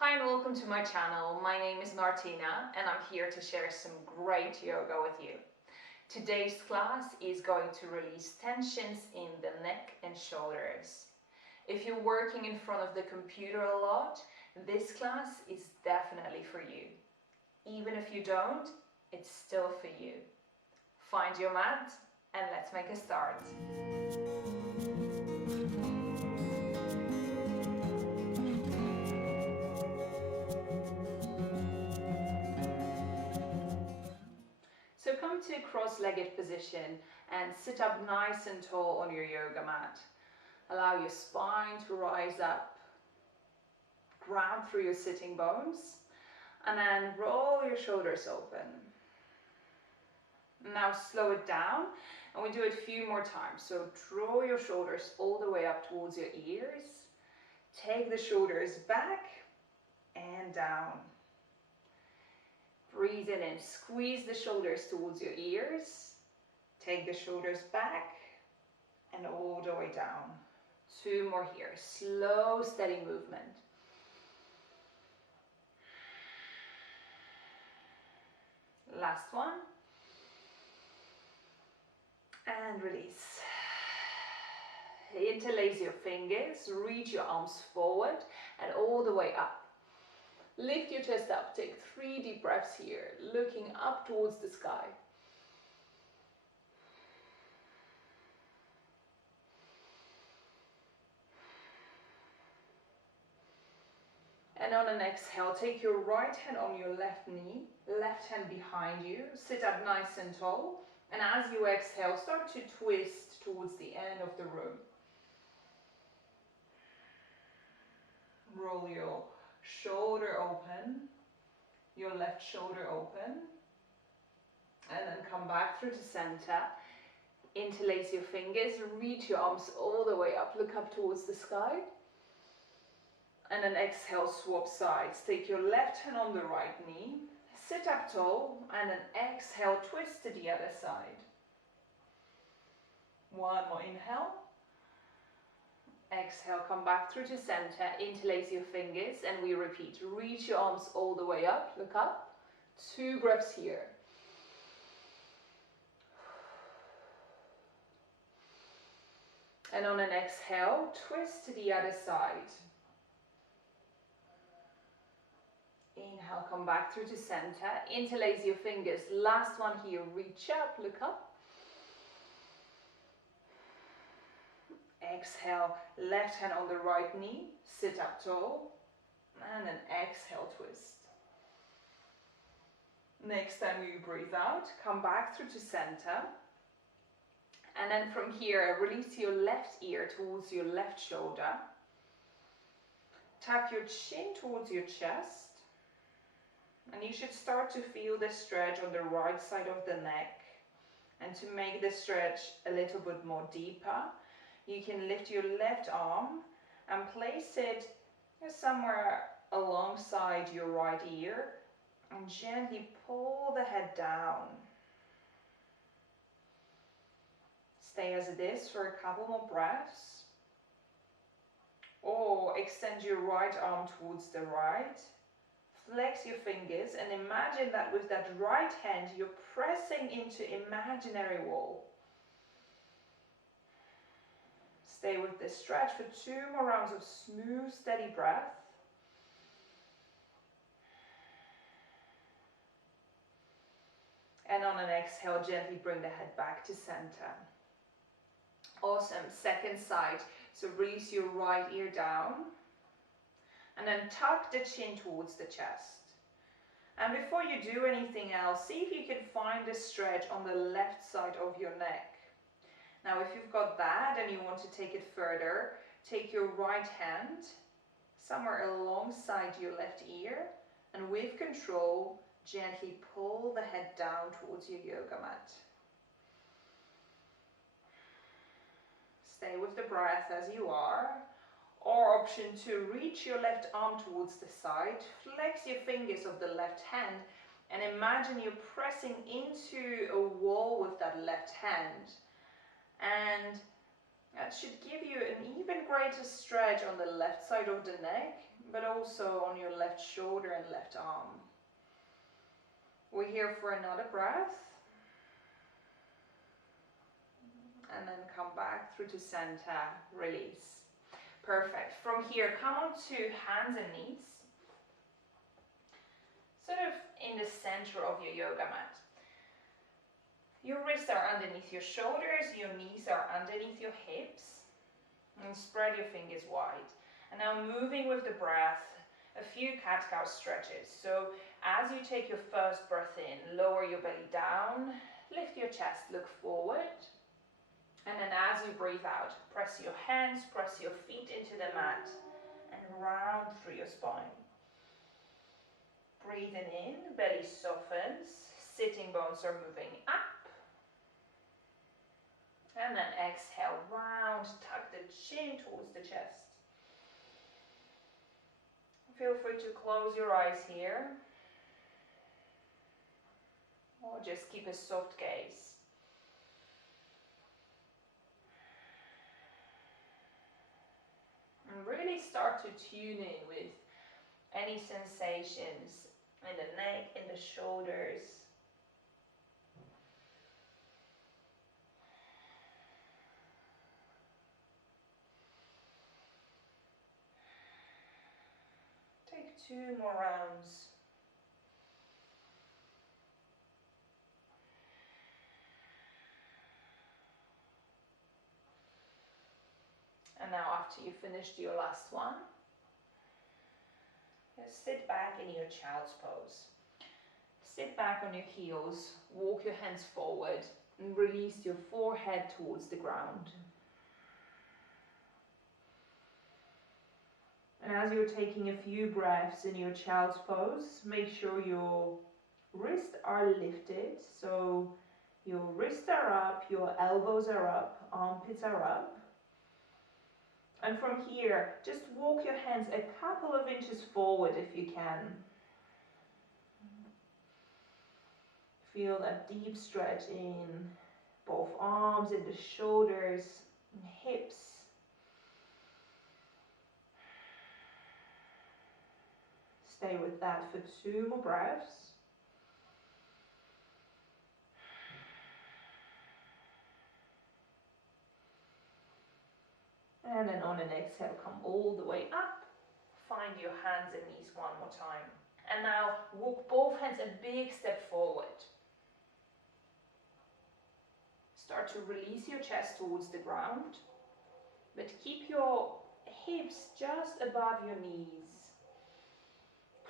Hi and welcome to my channel. My name is Martina and I'm here to share some great yoga with you. Today's class is going to release tensions in the neck and shoulders. If you're working in front of the computer a lot, this class is definitely for you. Even if you don't, it's still for you. Find your mat and let's make a start. So come to a cross-legged position and sit up nice and tall on your yoga mat. Allow your spine to rise up. Grab through your sitting bones and then roll your shoulders open. Now slow it down and we do it a few more times. So draw your shoulders all the way up towards your ears. Take the shoulders back and down. Breathe in and squeeze the shoulders towards your ears. Take the shoulders back and all the way down. Two more here. Slow, steady movement. Last one. And release. Interlace your fingers. Reach your arms forward and all the way up. Lift your chest up, take 3 deep breaths here, looking up towards the sky. And on an exhale, take your right hand on your left knee, left hand behind you, sit up nice and tall. And as you exhale, start to twist towards the end of the room. Roll your shoulder open, your left shoulder open, and then come back through to center. Interlace your fingers, reach your arms all the way up, look up towards the sky. And then exhale, swap sides. Take your left hand on the right knee, sit up tall, and then exhale, twist to the other side. One more inhale. Exhale, come back through to center, interlace your fingers, and we repeat. Reach your arms all the way up, look up. 2 breaths here. And on an exhale, twist to the other side. Inhale, come back through to center, interlace your fingers. Last one here, reach up, look up. Exhale, left hand on the right knee, sit up tall, and then exhale, twist. Next time you breathe out, come back through to center. And then from here, release your left ear towards your left shoulder. Tap your chin towards your chest. And you should start to feel the stretch on the right side of the neck. And to make the stretch a little bit more deeper, you can lift your left arm and place it somewhere alongside your right ear and gently pull the head down. Stay as it is for a couple more breaths. Or extend your right arm towards the right. Flex your fingers and imagine that with that right hand you're pressing into imaginary wall. Stay with this stretch for 2 more rounds of smooth, steady breath. And on an exhale, gently bring the head back to center. Awesome. Second side. So release your right ear down. And then tuck the chin towards the chest. And before you do anything else, see if you can find a stretch on the left side of your neck. Now, if you've got that and you want to take it further, take your right hand somewhere alongside your left ear and with control, gently pull the head down towards your yoga mat. Stay with the breath as you are. Or option 2, reach your left arm towards the side, flex your fingers of the left hand and imagine you're pressing into a wall with that left hand. And That should give you an even greater stretch on the left side of the neck, but also on your left shoulder and left arm. We're here for another breath. And then come back through to center, release. Perfect. From here, come on to hands and knees. Sort of in the center of your yoga mat. Your wrists are underneath your shoulders, your knees are underneath your hips. And spread your fingers wide. And now moving with the breath, a few cat-cow stretches. So as you take your first breath in, lower your belly down, lift your chest, look forward. And then as you breathe out, press your hands, press your feet into the mat and round through your spine. Breathing in, belly softens, sitting bones are moving up. And then exhale, round, tuck the chin towards the chest. Feel free to close your eyes here. Or just keep a soft gaze. And really start to tune in with any sensations in the neck, in the shoulders. Take 2 more rounds. And now after you finished your last one, just sit back in your child's pose. Sit back on your heels, walk your hands forward and release your forehead towards the ground. And as you're taking a few breaths in your child's pose, make sure your wrists are lifted. So your wrists are up, your elbows are up, armpits are up. And from here, just walk your hands a couple of inches forward if you can. Feel that deep stretch in both arms, in the shoulders, and hips. Stay with that for 2 more breaths. And then on an exhale, come all the way up. Find your hands and knees one more time. And now walk both hands a big step forward. Start to release your chest towards the ground, but keep your hips just above your knees.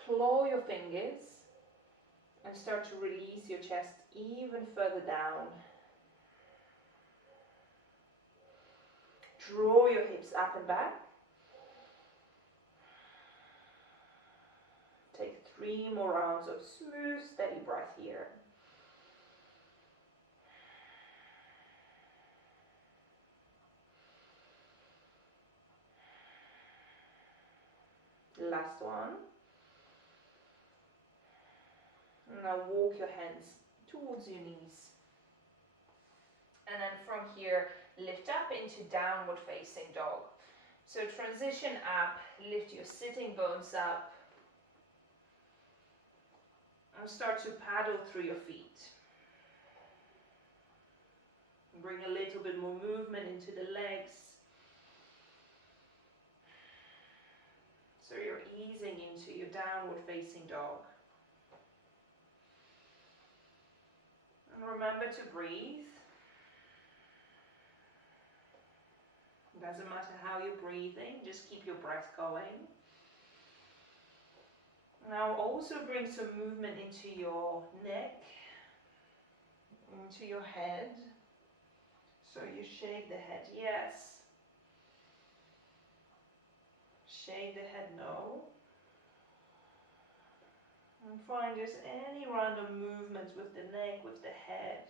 Claw your fingers and start to release your chest even further down. Draw your hips up and back. Take 3 more rounds of smooth, steady breath here. Last one. Now walk your hands towards your knees. And then from here, lift up into downward facing dog. So transition up, lift your sitting bones up. And start to paddle through your feet. Bring a little bit more movement into the legs. So you're easing into your downward facing dog. And remember to breathe. Doesn't matter how you're breathing, just keep your breath going. Now also bring some movement into your neck, into your head. So you shake the head, yes. Shake the head, no. And find just any random movements with the neck, with the head.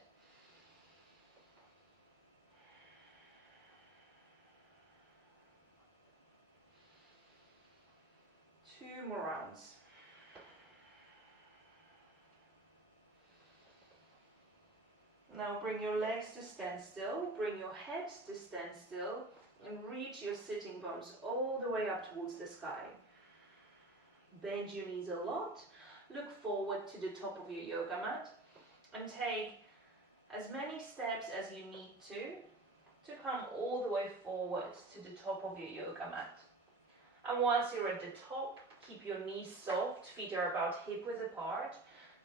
Two more rounds. Now bring your legs to stand still, bring your head to stand still, and reach your sitting bones all the way up towards the sky. Bend your knees a lot, look forward to the top of your yoga mat, and take as many steps as you need to come all the way forward to the top of your yoga mat. And once you're at the top, keep your knees soft, feet are about hip width apart.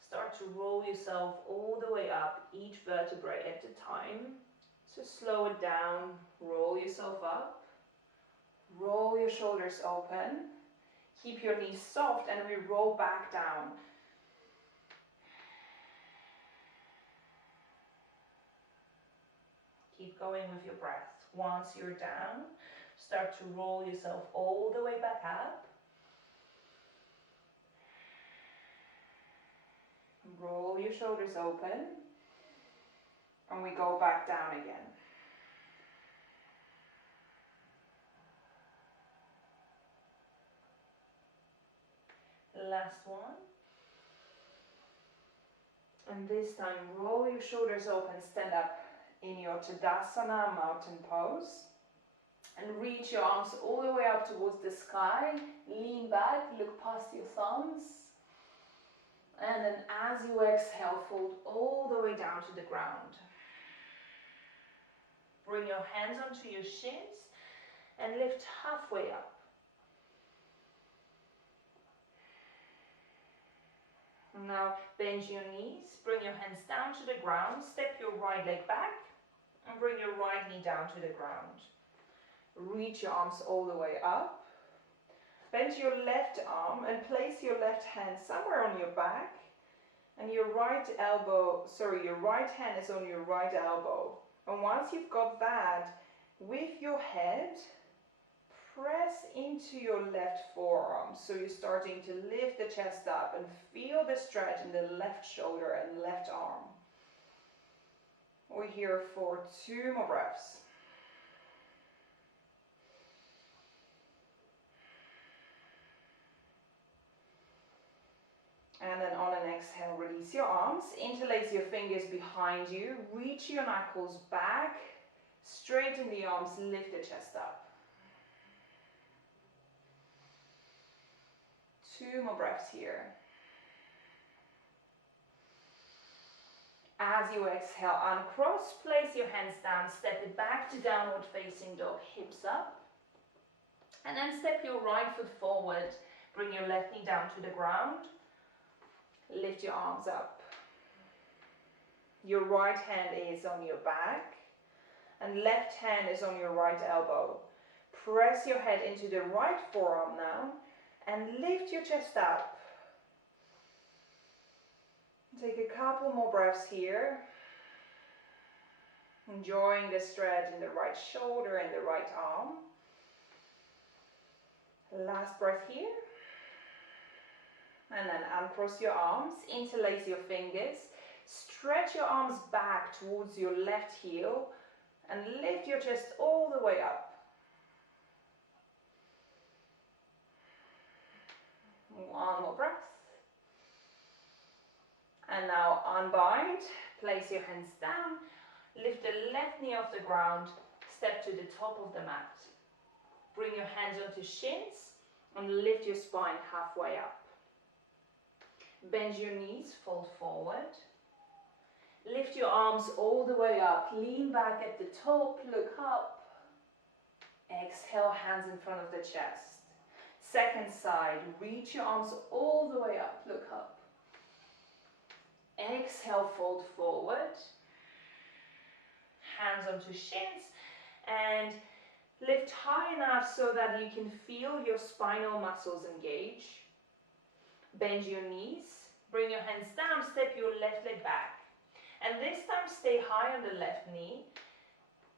Start to roll yourself all the way up, each vertebrae at a time. So slow it down, roll yourself up, roll your shoulders open, keep your knees soft, and we roll back down. Keep going with your breath. Once you're down, start to roll yourself all the way back up. Roll your shoulders open, and we go back down again. Last one. And this time, roll your shoulders open, stand up in your Tadasana mountain pose. And reach your arms all the way up towards the sky. Lean back, look past your thumbs. And then as you exhale, fold all the way down to the ground. Bring your hands onto your shins and lift halfway up. Now bend your knees, bring your hands down to the ground, step your right leg back and bring your right knee down to the ground. Reach your arms all the way up. Bend your left arm and place your left hand somewhere on your back, and your right hand is on your right elbow. And once you've got that, with your head, press into your left forearm. So you're starting to lift the chest up and feel the stretch in the left shoulder and left arm. We're here for 2 more breaths. And then on an exhale, release your arms, interlace your fingers behind you, reach your knuckles back, straighten the arms, lift the chest up. 2 more breaths here. As you exhale, uncross, place your hands down, step it back to downward facing dog, hips up. And then step your right foot forward, bring your left knee down to the ground. Lift your arms up. Your right hand is on your back and left hand is on your right elbow. Press your head into the right forearm now and lift your chest up. Take a couple more breaths here. Enjoying the stretch in the right shoulder and the right arm. Last breath here. And then uncross your arms, interlace your fingers, stretch your arms back towards your left heel and lift your chest all the way up. 1 more breath. And now unbind, place your hands down, lift the left knee off the ground, step to the top of the mat. Bring your hands onto shins and lift your spine halfway up. Bend your knees, fold forward. Lift your arms all the way up. Lean back at the top, look up. Exhale, hands in front of the chest. Second side, reach your arms all the way up, look up. Exhale, fold forward. Hands onto shins and lift high enough so that you can feel your spinal muscles engage. Bend your knees, bring your hands down, step your left leg back. And this time stay high on the left knee.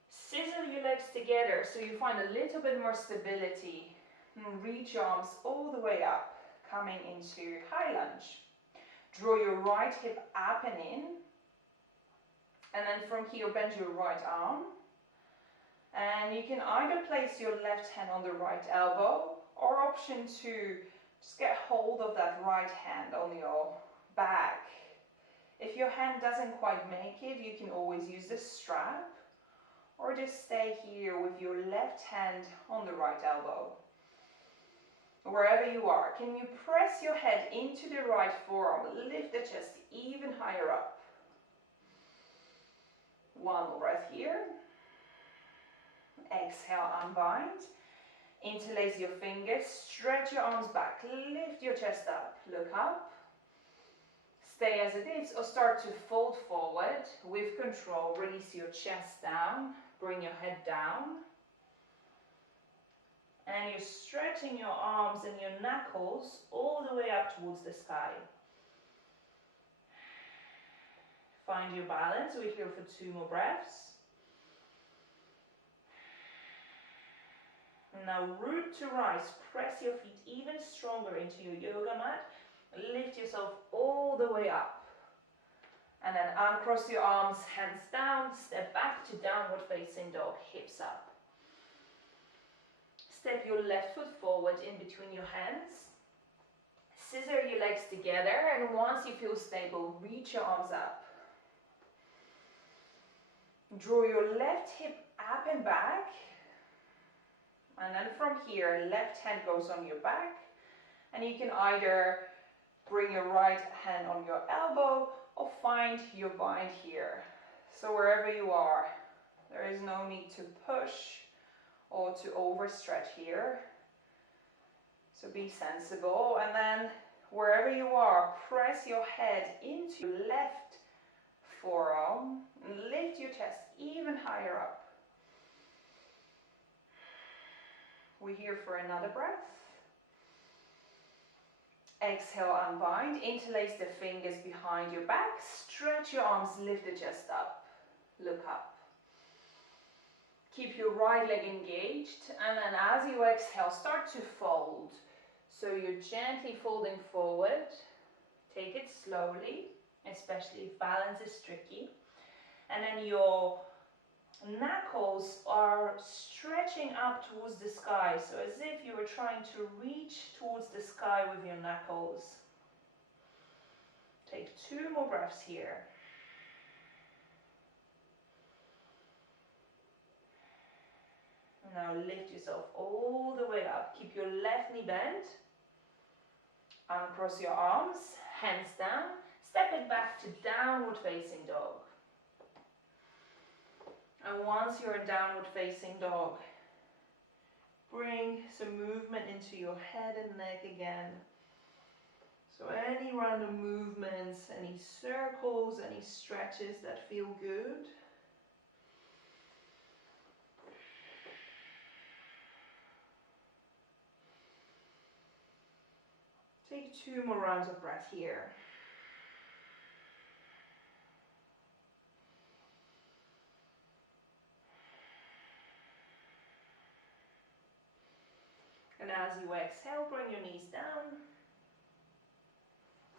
Scissor your legs together so you find a little bit more stability. And reach your arms all the way up, coming into high lunge. Draw your right hip up and in. And then from here, bend your right arm. And you can either place your left hand on the right elbow, or option 2, just get hold of that right hand on your back. If your hand doesn't quite make it, you can always use the strap or just stay here with your left hand on the right elbow. Wherever you are, can you press your head into the right forearm, lift the chest even higher up. One more breath here. Exhale, unbind. Interlace your fingers, stretch your arms back, lift your chest up, look up. Stay as it is or start to fold forward with control. Release your chest down, bring your head down. And you're stretching your arms and your knuckles all the way up towards the sky. Find your balance. We're here for 2 more breaths. Now root to rise. Press your feet even stronger into your yoga mat. Lift yourself all the way up. And then uncross your arms, hands down. Step back to downward facing dog, hips up. Step your left foot forward in between your hands. Scissor your legs together, and once you feel stable, reach your arms up. Draw your left hip up and back. And then from here, left hand goes on your back. And you can either bring your right hand on your elbow or find your bind here. So wherever you are, there is no need to push or to overstretch here. So be sensible, and then wherever you are, press your head into your left forearm and lift your chest even higher up. We're here for another breath. Exhale, unbind, interlace the fingers behind your back, stretch your arms, lift the chest up, look up. Keep your right leg engaged, and then as you exhale, start to fold. So you're gently folding forward. Take it slowly, especially if balance is tricky. And then your knuckles are stretching up towards the sky, so as if you were trying to reach towards the sky with your knuckles. Take 2 more breaths here. Now lift yourself all the way up. Keep your left knee bent. Uncross your arms, hands down. Step it back to downward facing dog. And once you're in downward facing dog, bring some movement into your head and neck again. So any random movements, any circles, any stretches that feel good. Take 2 more rounds of breath here. And as you exhale, bring your knees down.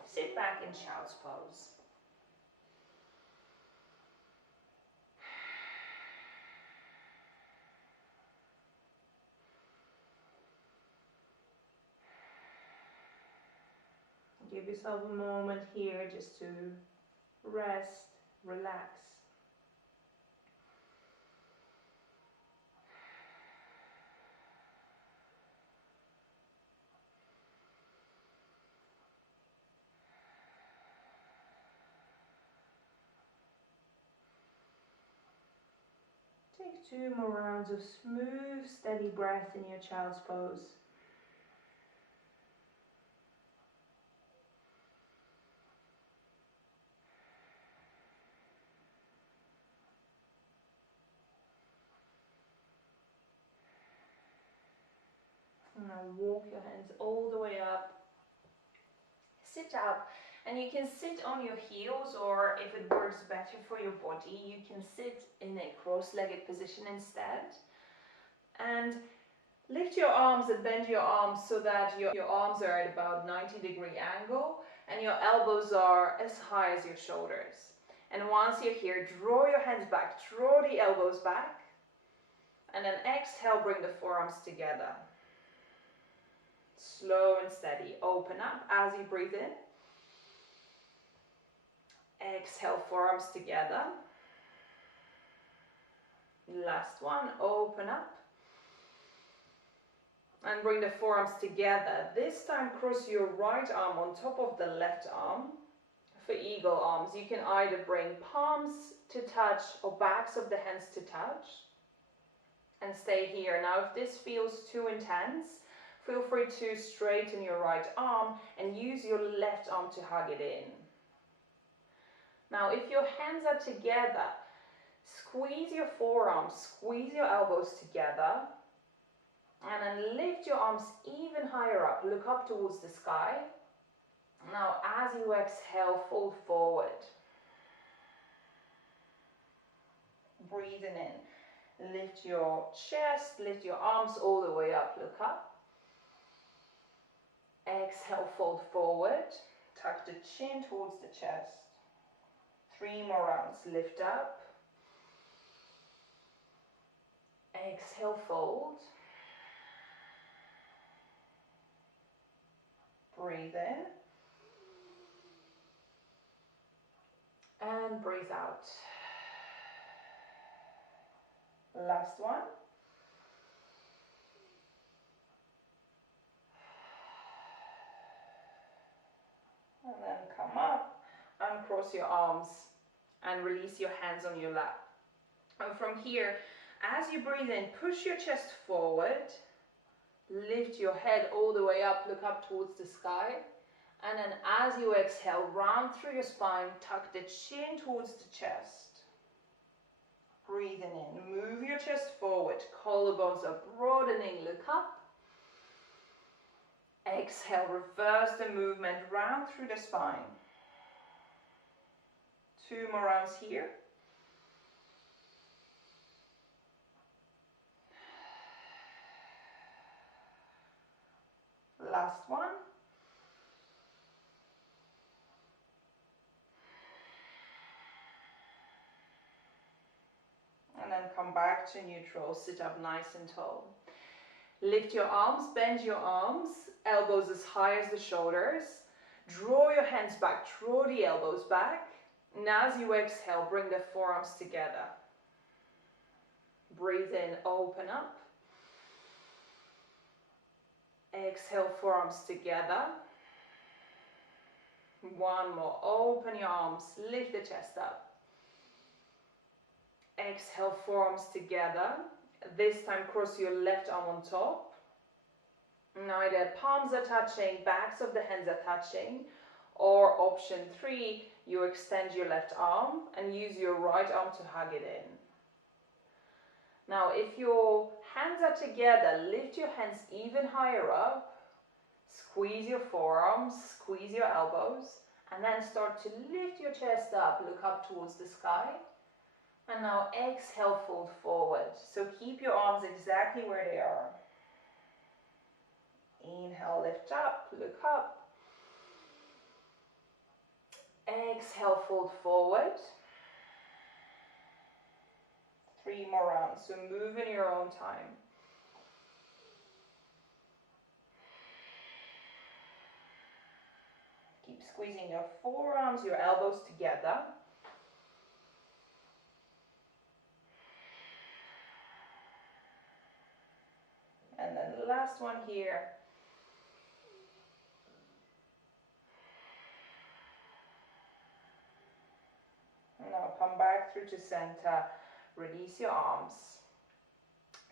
Sit back in child's pose. Give yourself a moment here just to rest, relax. Take 2 more rounds of smooth, steady breath in your child's pose. Now walk your hands all the way up. Sit up, and you can sit on your heels, or if it works better for your body, you can sit in a cross-legged position instead. And lift your arms and bend your arms so that your arms are at about 90-degree angle and your elbows are as high as your shoulders. And once you're here, draw your hands back, draw the elbows back, and then exhale, bring the forearms together. Slow and steady. Open up as you breathe in. Exhale, forearms together. Last one, open up. And bring the forearms together. This time cross your right arm on top of the left arm. For eagle arms, you can either bring palms to touch or backs of the hands to touch. And stay here. Now if this feels too intense, feel free to straighten your right arm and use your left arm to hug it in. Now if your hands are together, squeeze your forearms, squeeze your elbows together, and then lift your arms even higher up. Look up towards the sky. Now as you exhale, fold forward. Breathing in. Lift your chest, lift your arms all the way up, look up. Exhale, fold forward. Tuck the chin towards the chest. 3 more rounds, lift up. Exhale, fold. Breathe in. And breathe out. Last one. And then come up, uncross your arms and release your hands on your lap. And from here, as you breathe in, push your chest forward, lift your head all the way up, look up towards the sky. And then as you exhale, round through your spine, tuck the chin towards the chest. Breathing in, move your chest forward, collarbones are broadening, look up. Exhale, reverse the movement round through the spine. 2 more rounds here. Last one. And then come back to neutral, sit up nice and tall. Lift your arms, bend your arms, elbows as high as the shoulders. Draw your hands back, draw the elbows back. And as you exhale, bring the forearms together. Breathe in, open up. Exhale, forearms together. 1 more, open your arms, lift the chest up. Exhale, forearms together. This time cross your left arm on top. Neither palms are touching, backs of the hands are touching. Or option 3, you extend your left arm and use your right arm to hug it in. Now if your hands are together, lift your hands even higher up. Squeeze your forearms, squeeze your elbows. And then start to lift your chest up, look up towards the sky. And now exhale, fold forward. So keep your arms exactly where they are. Inhale, lift up, look up. Exhale, fold forward. 3 more rounds, so move in your own time. Keep squeezing your forearms, your elbows together. And then the last one here. And now come back through to center. Release your arms.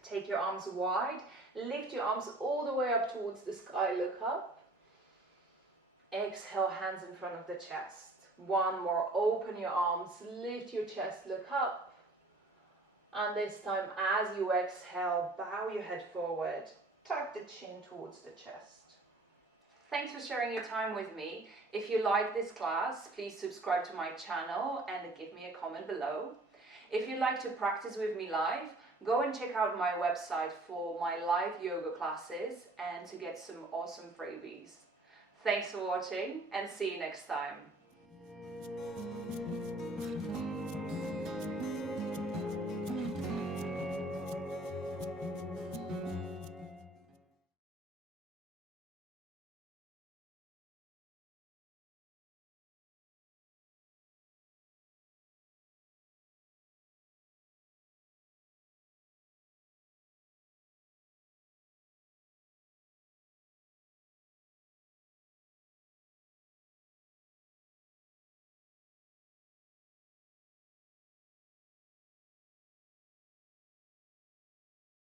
Take your arms wide. Lift your arms all the way up towards the sky. Look up. Exhale, hands in front of the chest. 1 more. Open your arms. Lift your chest. Look up. And this time, as you exhale, bow your head forward. Tuck the chin towards the chest. Thanks for sharing your time with me. If you like this class, please subscribe to my channel and give me a comment below. If you'd like to practice with me live, go and check out my website for my live yoga classes and to get some awesome freebies. Thanks for watching and see you next time.